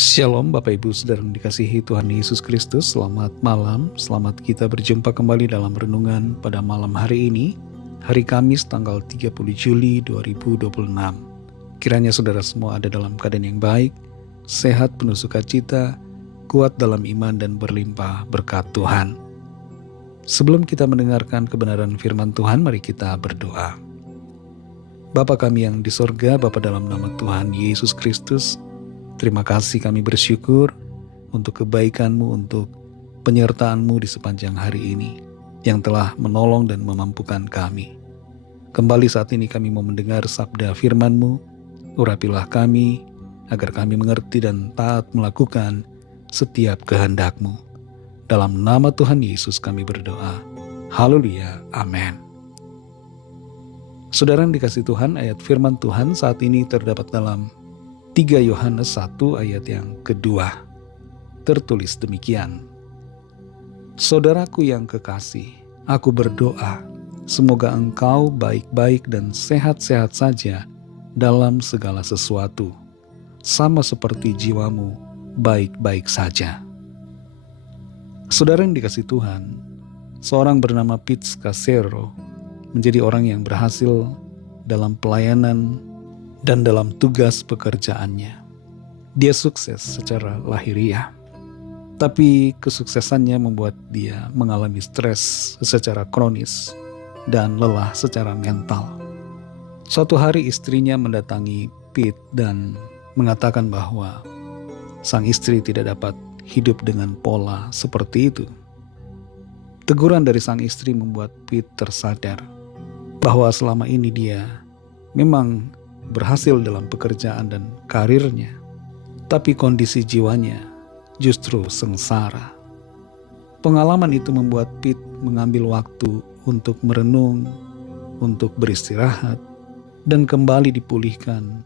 Shalom Bapak Ibu Saudara yang dikasihi Tuhan Yesus Kristus. Selamat malam, selamat kita berjumpa kembali dalam renungan pada malam hari ini, hari Kamis tanggal 30 Juli 2026. Kiranya saudara semua ada dalam keadaan yang baik, sehat, penuh sukacita, kuat dalam iman dan berlimpah berkat Tuhan. Sebelum kita mendengarkan kebenaran firman Tuhan, mari kita berdoa. Bapa kami yang di sorga, Bapa dalam nama Tuhan Yesus Kristus, terima kasih kami bersyukur untuk kebaikan-Mu, untuk penyertaan-Mu di sepanjang hari ini yang telah menolong dan memampukan kami. Kembali saat ini kami mau mendengar sabda firman-Mu, urapilah kami agar kami mengerti dan taat melakukan setiap kehendak-Mu. Dalam nama Tuhan Yesus kami berdoa. Haleluya, amin. Saudara yang dikasihi Tuhan, ayat firman Tuhan saat ini terdapat dalam 3 Yohanes 1 ayat yang kedua. Tertulis demikian. Saudaraku yang kekasih, aku berdoa, semoga engkau baik-baik dan sehat-sehat saja dalam segala sesuatu, sama seperti jiwamu baik-baik saja. Saudara yang dikasihi Tuhan, seorang bernama Pete Scazzero menjadi orang yang berhasil dalam pelayanan dan dalam tugas pekerjaannya. Dia sukses secara lahiriah, tapi kesuksesannya membuat dia mengalami stres secara kronis dan lelah secara mental. Suatu hari istrinya mendatangi Pete dan mengatakan bahwa sang istri tidak dapat hidup dengan pola seperti itu. Teguran dari sang istri membuat Pete tersadar bahwa selama ini dia memang berhasil dalam pekerjaan dan karirnya, tapi kondisi jiwanya justru sengsara. Pengalaman itu membuat Pete mengambil waktu untuk merenung, untuk beristirahat, dan kembali dipulihkan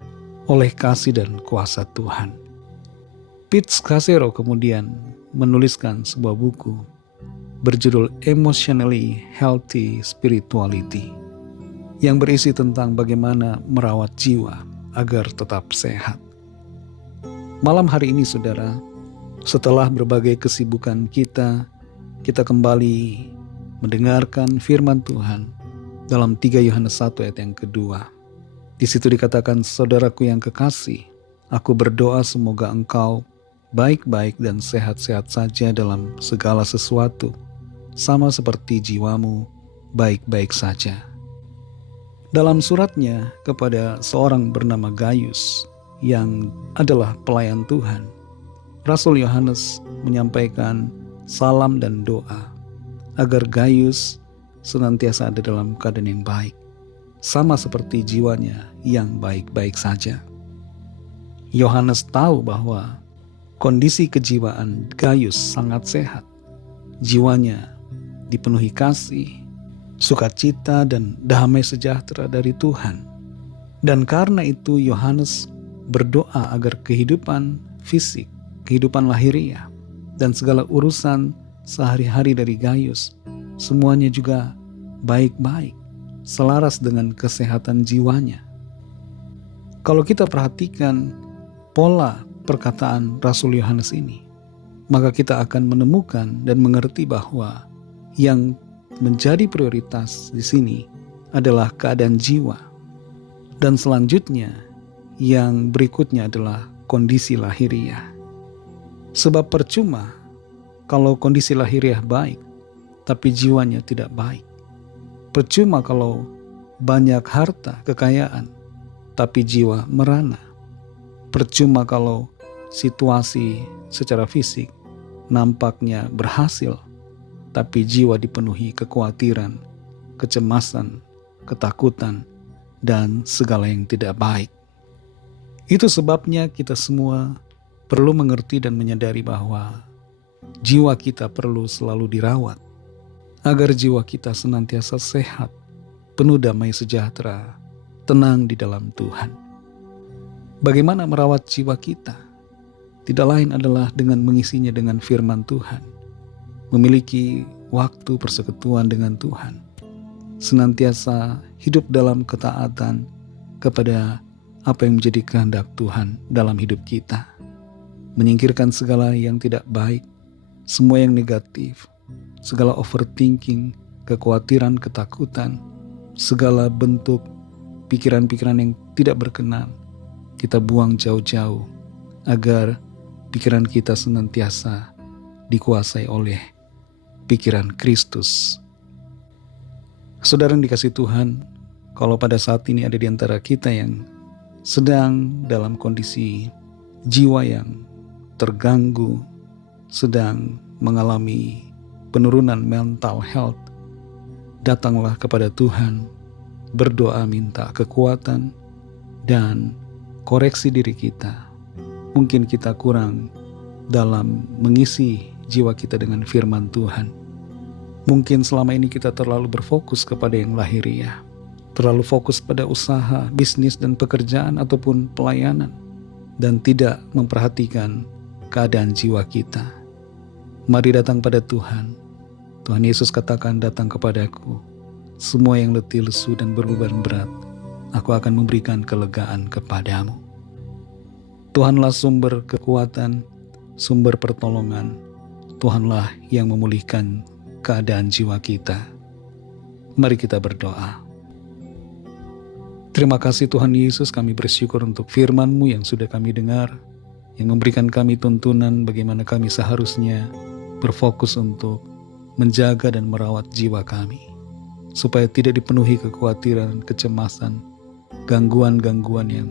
oleh kasih dan kuasa Tuhan. Pete Scazzero kemudian menuliskan sebuah buku berjudul Emotionally Healthy Spirituality, yang berisi tentang bagaimana merawat jiwa agar tetap sehat. Malam hari ini saudara, setelah berbagai kesibukan kita kembali mendengarkan firman Tuhan dalam 3 Yohanes 1 ayat yang kedua. Di situ dikatakan, saudaraku yang kekasih, aku berdoa semoga engkau baik-baik dan sehat-sehat saja dalam segala sesuatu, sama seperti jiwamu baik-baik saja. Dalam suratnya kepada seorang bernama Gaius yang adalah pelayan Tuhan, Rasul Yohanes menyampaikan salam dan doa agar Gaius senantiasa ada dalam keadaan yang baik, sama seperti jiwanya yang baik-baik saja. Yohanes tahu bahwa kondisi kejiwaan Gaius sangat sehat, jiwanya dipenuhi kasih, sukacita dan damai sejahtera dari Tuhan. Dan karena itu Yohanes berdoa agar kehidupan fisik, kehidupan lahiriah, dan segala urusan sehari-hari dari Gaius semuanya juga baik-baik, selaras dengan kesehatan jiwanya. Kalau kita perhatikan pola perkataan Rasul Yohanes ini, maka kita akan menemukan dan mengerti bahwa yang menjadi prioritas di sini adalah keadaan jiwa. Dan selanjutnya yang berikutnya adalah kondisi lahiriah. Sebab percuma kalau kondisi lahiriah baik tapi jiwanya tidak baik. Percuma kalau banyak harta, kekayaan tapi jiwa merana. Percuma kalau situasi secara fisik nampaknya berhasil tapi jiwa dipenuhi kekhawatiran, kecemasan, ketakutan, dan segala yang tidak baik. Itu sebabnya kita semua perlu mengerti dan menyadari bahwa jiwa kita perlu selalu dirawat, agar jiwa kita senantiasa sehat, penuh damai sejahtera, tenang di dalam Tuhan. Bagaimana merawat jiwa kita? Tidak lain adalah dengan mengisinya dengan firman Tuhan, memiliki waktu persekutuan dengan Tuhan, senantiasa hidup dalam ketaatan kepada apa yang menjadi kehendak Tuhan dalam hidup kita. menyingkirkan segala yang tidak baik, semua yang negatif, segala overthinking, kekhawatiran, ketakutan, segala bentuk pikiran-pikiran yang tidak berkenan, kita buang jauh-jauh agar pikiran kita senantiasa dikuasai oleh pikiran Kristus. Saudara yang dikasihi Tuhan, kalau pada saat ini ada di antara kita yang sedang dalam kondisi jiwa yang terganggu, sedang mengalami penurunan mental health, datanglah kepada Tuhan, berdoa minta kekuatan dan koreksi diri kita. Mungkin kita kurang dalam mengisi jiwa kita dengan firman Tuhan. Mungkin selama ini kita terlalu berfokus kepada yang lahiriah, terlalu fokus pada usaha, bisnis dan pekerjaan ataupun pelayanan, dan tidak memperhatikan keadaan jiwa kita. Mari datang pada Tuhan. Tuhan Yesus katakan, datang kepadaku, semua yang letih, lesu dan berbeban berat, aku akan memberikan kelegaan kepadamu. Tuhanlah sumber kekuatan, sumber pertolongan. Tuhanlah yang memulihkan keadaan jiwa kita. Mari kita berdoa. Terima kasih Tuhan Yesus, kami bersyukur untuk firman-Mu yang sudah kami dengar, yang memberikan kami tuntunan bagaimana kami seharusnya berfokus untuk menjaga dan merawat jiwa kami, supaya tidak dipenuhi kekhawatiran, kecemasan, gangguan-gangguan yang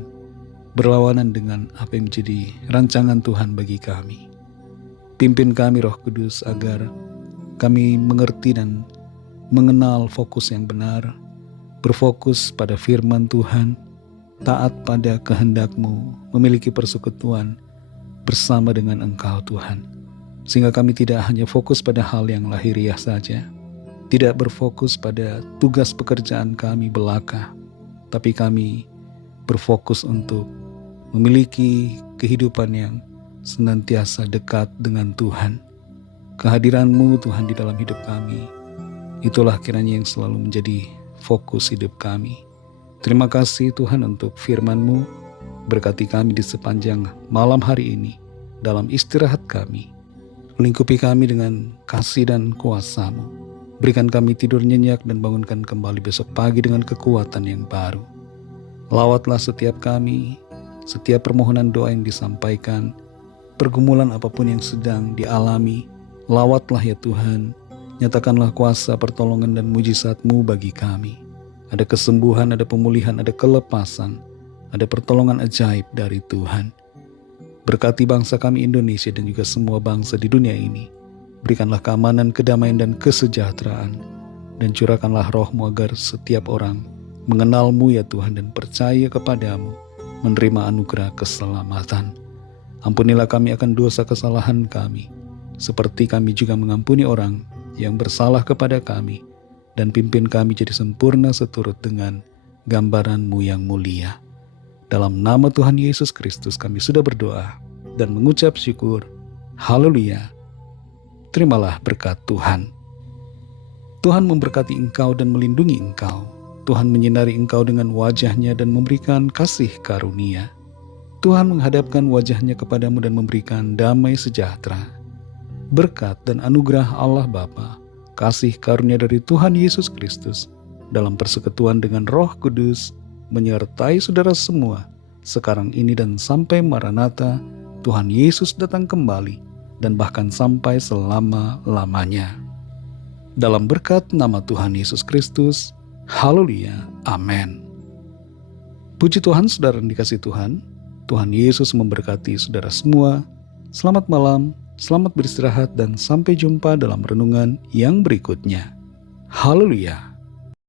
berlawanan dengan apa yang menjadi rancangan Tuhan bagi kami. Pimpin kami Roh Kudus agar kami mengerti dan mengenal fokus yang benar, berfokus pada firman Tuhan, taat pada kehendak-Mu, memiliki persekutuan bersama dengan Engkau Tuhan. Sehingga kami tidak hanya fokus pada hal yang lahiriah saja, tidak berfokus pada tugas pekerjaan kami belaka, tapi kami berfokus untuk memiliki kehidupan yang senantiasa dekat dengan Tuhan. Kehadiran-Mu Tuhan di dalam hidup kami, itulah kiranya yang selalu menjadi fokus hidup kami. Terima kasih Tuhan untuk firman-Mu, berkati kami di sepanjang malam hari ini, dalam istirahat kami. Lingkupi kami dengan kasih dan kuasa-Mu. Berikan kami tidur nyenyak dan bangunkan kembali besok pagi dengan kekuatan yang baru. Lawatlah setiap kami, setiap permohonan doa yang disampaikan, pergumulan apapun yang sedang dialami. Lawatlah ya Tuhan, nyatakanlah kuasa, pertolongan dan mujizat-Mu bagi kami. Ada kesembuhan, ada pemulihan, ada kelepasan, ada pertolongan ajaib dari Tuhan. Berkati bangsa kami Indonesia dan juga semua bangsa di dunia ini. Berikanlah keamanan, kedamaian dan kesejahteraan. Dan curahkanlah Roh-Mu agar setiap orang mengenal-Mu ya Tuhan dan percaya kepada-Mu, menerima anugerah keselamatan. Ampunilah kami akan dosa kesalahan kami, seperti kami juga mengampuni orang yang bersalah kepada kami. Dan pimpin kami jadi sempurna seturut dengan gambaran-Mu yang mulia. Dalam nama Tuhan Yesus Kristus kami sudah berdoa dan mengucap syukur. Haleluya. Terimalah berkat Tuhan. Tuhan memberkati engkau dan melindungi engkau. Tuhan menyinari engkau dengan wajah-Nya dan memberikan kasih karunia. Tuhan menghadapkan wajah-Nya kepadamu dan memberikan damai sejahtera. Berkat dan anugerah Allah Bapa, kasih karunia dari Tuhan Yesus Kristus, dalam persekutuan dengan Roh Kudus, menyertai saudara semua, sekarang ini dan sampai Maranatha, Tuhan Yesus datang kembali, dan bahkan sampai selama-lamanya. Dalam berkat nama Tuhan Yesus Kristus, haleluya, amin. Puji Tuhan, saudara yang dikasihi Tuhan, Tuhan Yesus memberkati saudara semua. Selamat malam, selamat beristirahat, dan sampai jumpa dalam renungan yang berikutnya. Haleluya.